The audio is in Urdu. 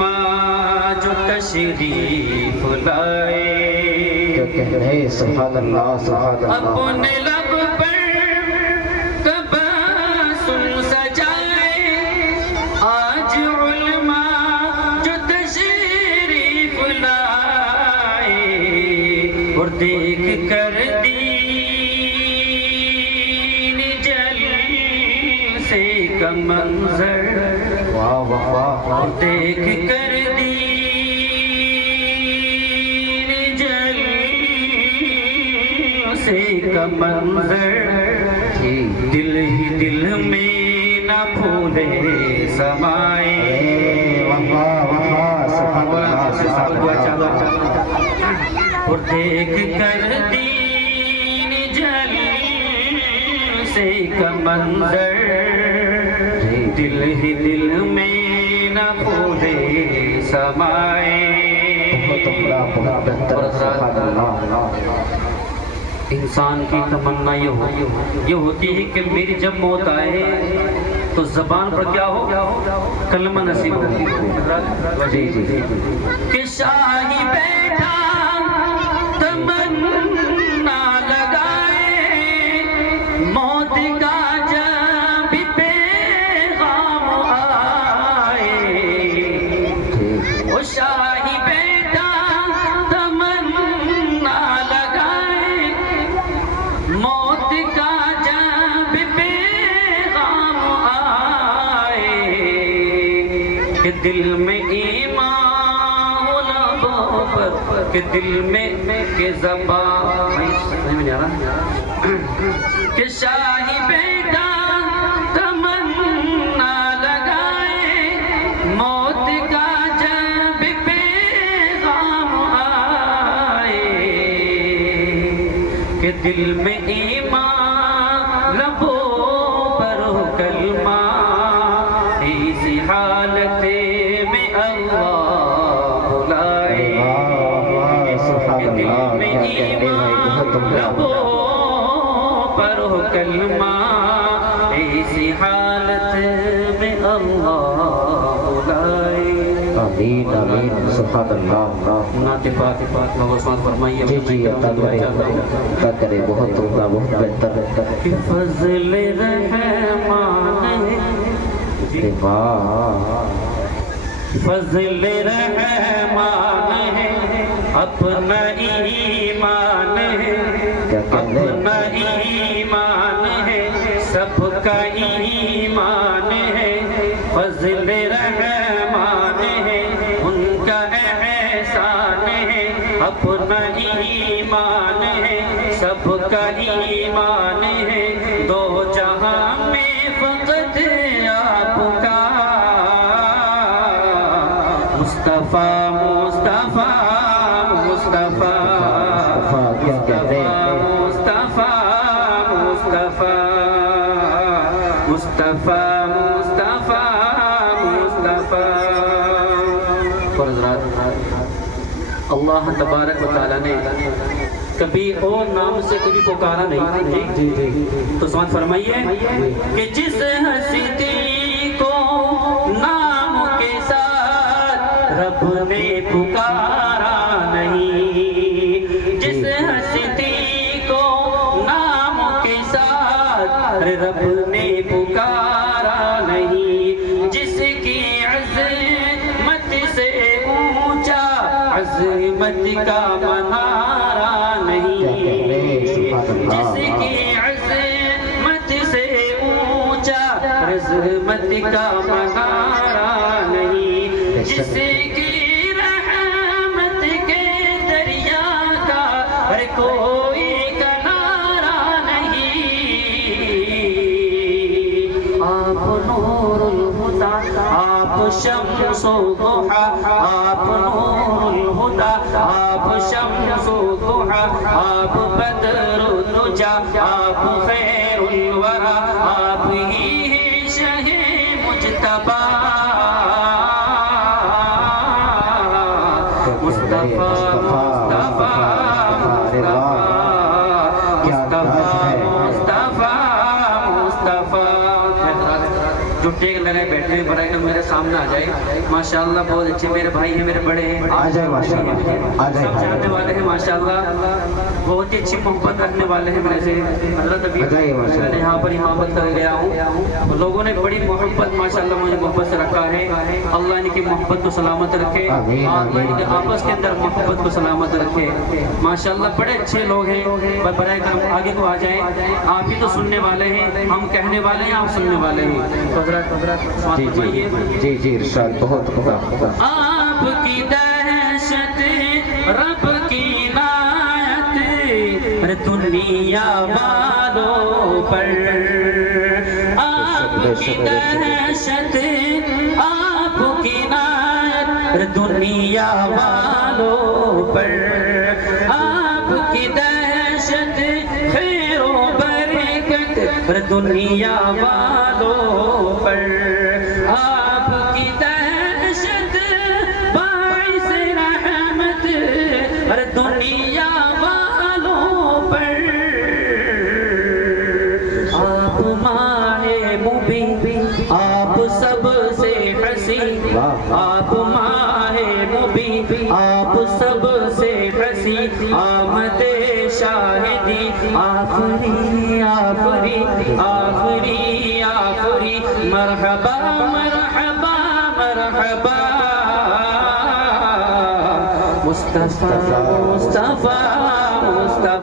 علما جو تشریف لائے، کیا کہہ رہے سبحان اللہ سبحان اللہ. اپنے لب پر تبسم سجائے، آج علما جو تشریف لائے، اور دیکھ کر دین جلسے کا منظر، واہ واہ واہ. اور دیکھ کر دین جلسے کا منظر، دل ہی دل میں نہ پھولے سمائے. اور دیکھ کر دین جلسے کا منظر، دل ہی دل میں نہ پھولے سمائے. انسان کی تمنا یہ ہوتی ہے کہ میری جب موت آئے تو زبان پر کیا ہو، کلمہ نصیب ہو. کہ شاہی بیٹھا تمنا لگائے، موت کا جب پیغام آئے، وہ شاہی بیٹا تمنا لگائے، موت کا جب پیغام آئے، کہ دل میں ایمان ہو لبوں پر، کہ دل میں کہ زبان، کہ شاہی بیٹا تمنا لگائے، موت کا جب پیغام آئے، کہ دل میں ایمان لبوں پر ہو کلمہ، اسی حالت میں اللہ بلائے. کہ دل میں ایمان لبوں پر ہو کلمہ، اسی حالت میں اللہ بلائے. آمین آمین سبحان اللہ. نعت پاک بابا فرمائیے. جی جی عطا کرے عطا کرے، بہت عمدہ بہت بہتر. کہ فضل رحمان ہے، واہ فضل رحمان ہے، اپنا ایمان ہے، اپنا ایمان ہے، سب کا ایمان ہے. فضل رحمان ہے، ان کا احسان ہے، اپنا ایمان ہے، سب کا ایمان ہے. دو جہاں میں فقط آپ کا مصطفیٰ مصطفیٰ مصطفیٰ مصطفیٰ مصطفیٰ مصطفیٰ مصطفیٰ مصطفیٰ. اللہ تبارک و تعالیٰ نے کبھی اور نام سے کبھی پکارا نہیں. تو سمجھ فرمائیے کہ جس ہستی کو نام کے ساتھ رب نے پکارا نہیں، جس ہستی کو نام کے ساتھ رب نے پکارا نہیں، جس کی عظمت سے اونچا عظمت کا منارہ نہیں، جس کی عظمت سے اونچا عظمت کا منارہ نہیں، جس کی رحمت کے دریا کا ہر کوئی کنارہ نہیں. آپ نور الہدی، آپ شمس و ضحیٰ، آپ نور الہدی، آپ شمس و ضحیٰ، آپ بدر الدجا، آپ خیر الورى، آپ ہی شہ مجتبی. مصطفیٰ مصطفیٰ مصطفیٰ مصطفیٰ مصطفیٰ. جو ٹیک لگائے بیٹھے ہیں، برائے کہ میرے سامنے آ جائے. ماشاءاللہ بہت اچھے میرے بھائی ہیں، میرے بڑے ہیں. آ جائے ماشاءاللہ، آ جائے. سب جاننے والے ہیں ماشاءاللہ، بہت ہی اچھی محبت رکھنے والے ہیں میرے سے. حضرت ابھی میں یہاں پر محبت کر گیا ہوں. لوگوں نے بڑی محبت ماشاءاللہ مجھے محبت سے رکھا ہے. اللہ ان کی محبت کو سلامت رکھے، اللہ ان کے آپس کے اندر محبت کو سلامت رکھے. ماشاءاللہ بڑے اچھے لوگ ہیں. برائے کرم آگے کو آ جائیں. آپ ہی تو سننے والے ہیں، ہم کہنے والے ہیں، آپ سننے والے ہیں. جی جی جی جی ارشاد. بہت خوب. آپ کی دہشت رب کی عنایت دنیا والوں پر. آپ کی دہشت آپ کی عنایت دنیا والوں پر. آپ کی دہشت خیر و برکت دنیا والوں پر. آپ کی دہشت باعث رحمت دنیا والوں پر. آپ ماہ مبین آپ سب سے حسین. آپ ماہ مبین آپ سب سے حسین. آمد شاہدی آفری آفری آفری آفری. مرحبا مرحبا مرحبا مصطفیٰ مصطفیٰ مصطفیٰ.